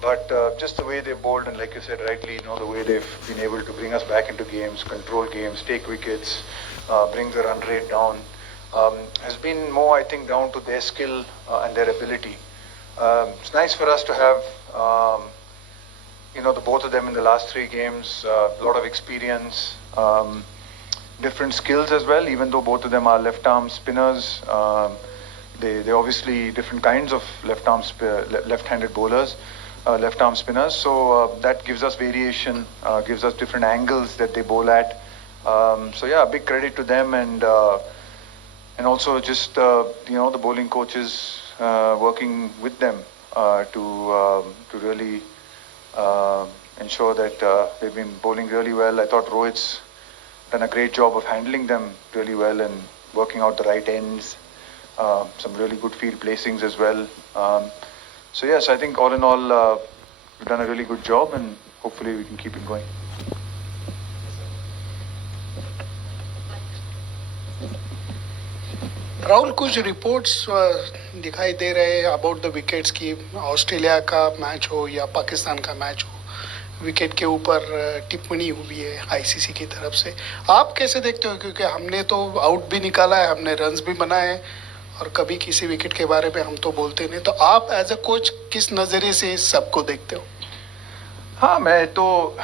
But just the way they bowled, and like you said rightly, the way they've been able to bring us back into games, control games, take wickets, bring the run rate down, has been more, I think, down to their skill and their ability. It's nice for us to have, the both of them in the last three games, a lot of experience, different skills as well, even though both of them are left-arm spinners. They're obviously different kinds of left-handed bowlers. Left-arm spinners, so that gives us variation, gives us different angles that they bowl at. So yeah, big credit to them, and also just the bowling coaches working with them to really ensure that they've been bowling really well. I thought Rohit's done a great job of handling them really well and working out the right ends. Some really good field placings as well. So yes, I think all in all, we've done a really good job, and hopefully we can keep it going. Rahul, कुछ reports दिखाई दे रहे हैं about the wickets की Australia का match हो या पाकिस्तान का match हो, विकेट के ऊपर टिप्पणी हुई है आईसीसी की तरफ से. आप कैसे देखते हो? क्योंकि हमने तो आउट भी निकाला है, हमने रन्स भी बनाए, और कभी किसी विकेट के बारे में हम तो बोलते नहीं. तो आप एज अ कोच किस नज़रिए से इस सबको देखते हो? हाँ, मैं तो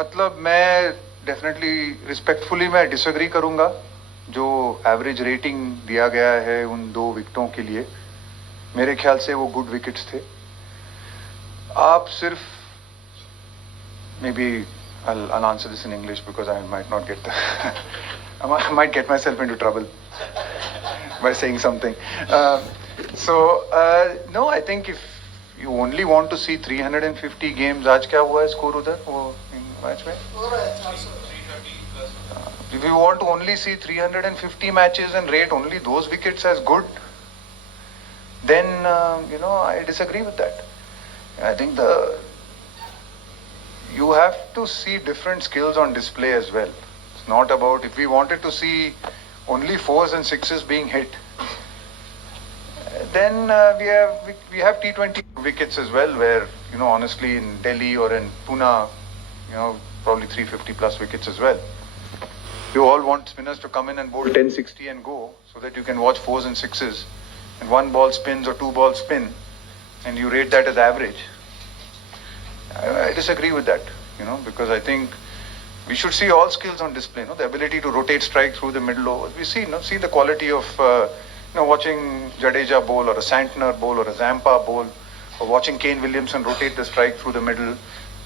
मतलब मैं डेफिनेटली रिस्पेक्टफुली मैं डिसएग्री करूंगा. जो एवरेज रेटिंग दिया गया है उन दो विकेटों के लिए, मेरे ख्याल से वो गुड विकेट्स थे. आप सिर्फ may be I'll answer this in English because I might not get I might get myself into trouble by saying something. No, I think if you only want to see 350 games, आज क्या हुआ है score उधर वो match में? If you want to only see 350 matches and rate only those wickets as good, then I disagree with that. I think you have to see different skills on display as well. It's not about, if we wanted to see only fours and sixes being hit, then we have T20 wickets as well, where honestly in Delhi or in Pune, probably 350 plus wickets as well. You all want spinners to come in and bowl 10-60 and go, so that you can watch fours and sixes, and one ball spins or two balls spin, and you rate that as average. I disagree with that, because I think we should see all skills on display. The ability to rotate strike through the middle overs. We see the quality of watching Jadeja bowl, or a Santner bowl, or a Zampa bowl, or watching Kane Williamson rotate the strike through the middle.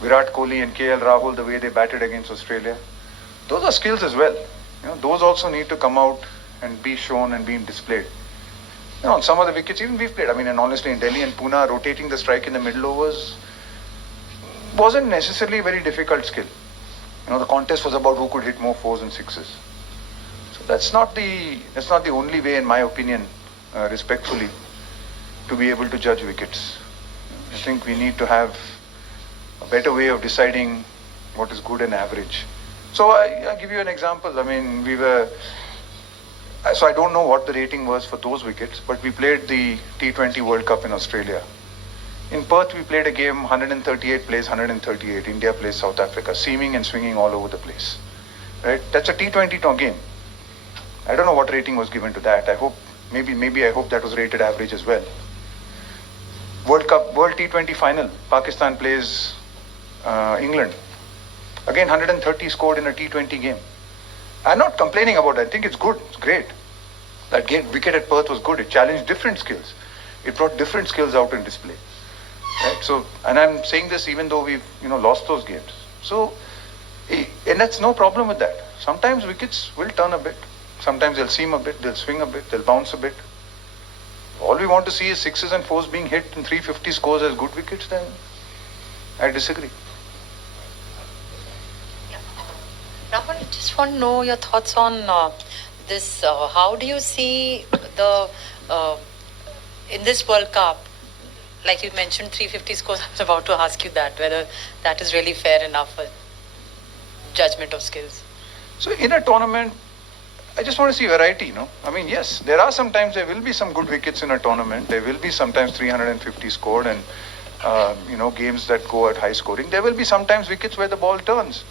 Virat Kohli and KL Rahul, the way they batted against Australia. Those are skills as well. Those also need to come out and be shown and be displayed. On some of the wickets, even we've played. And honestly, in Delhi and Pune, rotating the strike in the middle overs wasn't necessarily a very difficult skill. The contest was about who could hit more fours and sixes. So that's not the only way, in my opinion, respectfully, to be able to judge wickets. I think we need to have a better way of deciding what is good and average. So I'll give you an example. So I don't know what the rating was for those wickets, but we played the T20 World Cup in Australia. In Perth, we played a game, 138 plays 138. India plays South Africa, seaming and swinging all over the place. Right? That's a T20 game. I don't know what rating was given to that. I hope, maybe I hope that was rated average as well. World T20 final, Pakistan plays England. Again, 130 scored in a T20 game. I'm not complaining about it. I think it's good. It's great. That wicket at Perth was good. It challenged different skills. It brought different skills out in display. Right? So, and I'm saying this even though we've lost those games. So, and that's no problem with that. Sometimes wickets will turn a bit. Sometimes they'll seam a bit. They'll swing a bit. They'll bounce a bit. All we want to see is sixes and fours being hit and 350 scores as good wickets. Then I disagree. Rahul, I just want to know your thoughts on this. How do you see in this World Cup, like you mentioned, 350 scores? I was about to ask you that, whether that is really fair enough for judgment of skills. So in a tournament, I just want to see variety, I mean, yes, there are sometimes there will be some good wickets in a tournament. There will be sometimes 350 scored and, games that go at high scoring. There will be sometimes wickets where the ball turns,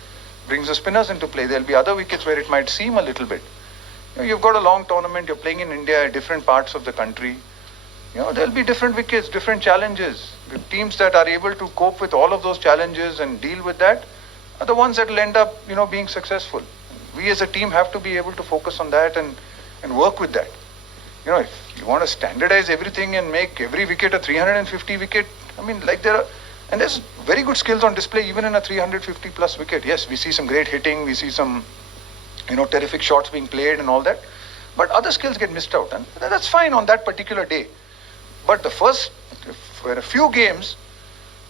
brings the spinners into play. There will be other wickets where it might seem a little bit. You've got a long tournament. You're playing in India, different parts of the country. There'll be different wickets, different challenges. The teams that are able to cope with all of those challenges and deal with that are the ones that will end up, being successful. We as a team have to be able to focus on that and work with that. If you want to standardize everything and make every wicket a 350 wicket, I mean, there's very good skills on display even in a 350 plus wicket. Yes, we see some great hitting, we see some, terrific shots being played and all that. But other skills get missed out, and that's fine on that particular day. But for a few games,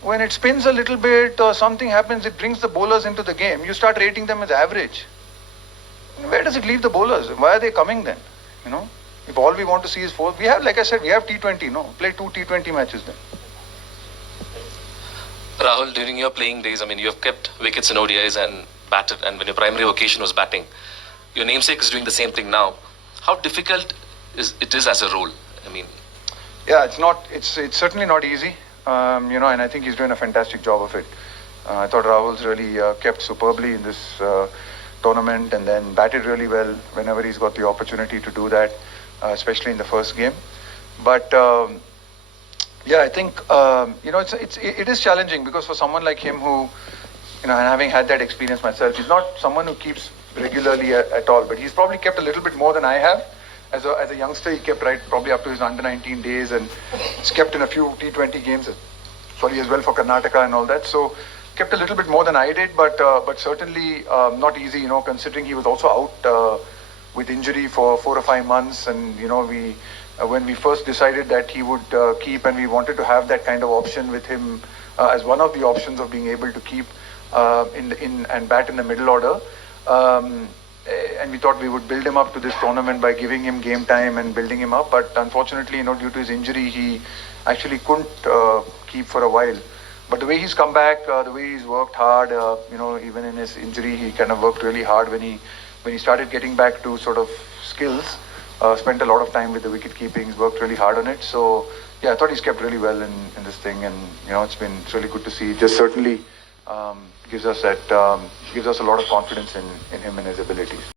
when it spins a little bit or something happens, it brings the bowlers into the game. You start rating them as average. Where does it leave the bowlers? Why are they coming then? If all we want to see is four, we have, like I said, we have T20. Play 2 T20 matches then. Rahul, during your playing days, I mean, you have kept wickets in ODIs and batted, and when your primary vocation was batting, your namesake is doing the same thing now. How difficult it is as a role? I mean, yeah, it's certainly not easy. And I think he's doing a fantastic job of it. I thought Rahul's really kept superbly in this tournament and then batted really well whenever he's got the opportunity to do that, especially in the first game. But I think it is challenging because for someone like him who, and having had that experience myself, he's not someone who keeps regularly at all, but he's probably kept a little bit more than I have. As a youngster, he kept probably up to his under 19 days, and he's kept in a few T20 games, as well for Karnataka and all that. So kept a little bit more than I did, but certainly not easy, considering he was also out with injury for 4 or 5 months, and when we first decided that he would keep, and we wanted to have that kind of option with him as one of the options of being able to keep and bat in the middle order. And we thought we would build him up to this tournament by giving him game time and building him up. But unfortunately, due to his injury, he actually couldn't keep for a while. But the way he's come back, the way he's worked hard, even in his injury, he kind of worked really hard when he started getting back to sort of skills. Spent a lot of time with the wicket keeping, he's worked really hard on it. So yeah, I thought he's kept really well in this thing, and it's really good to see. It just certainly gives us a lot of confidence in him and his abilities.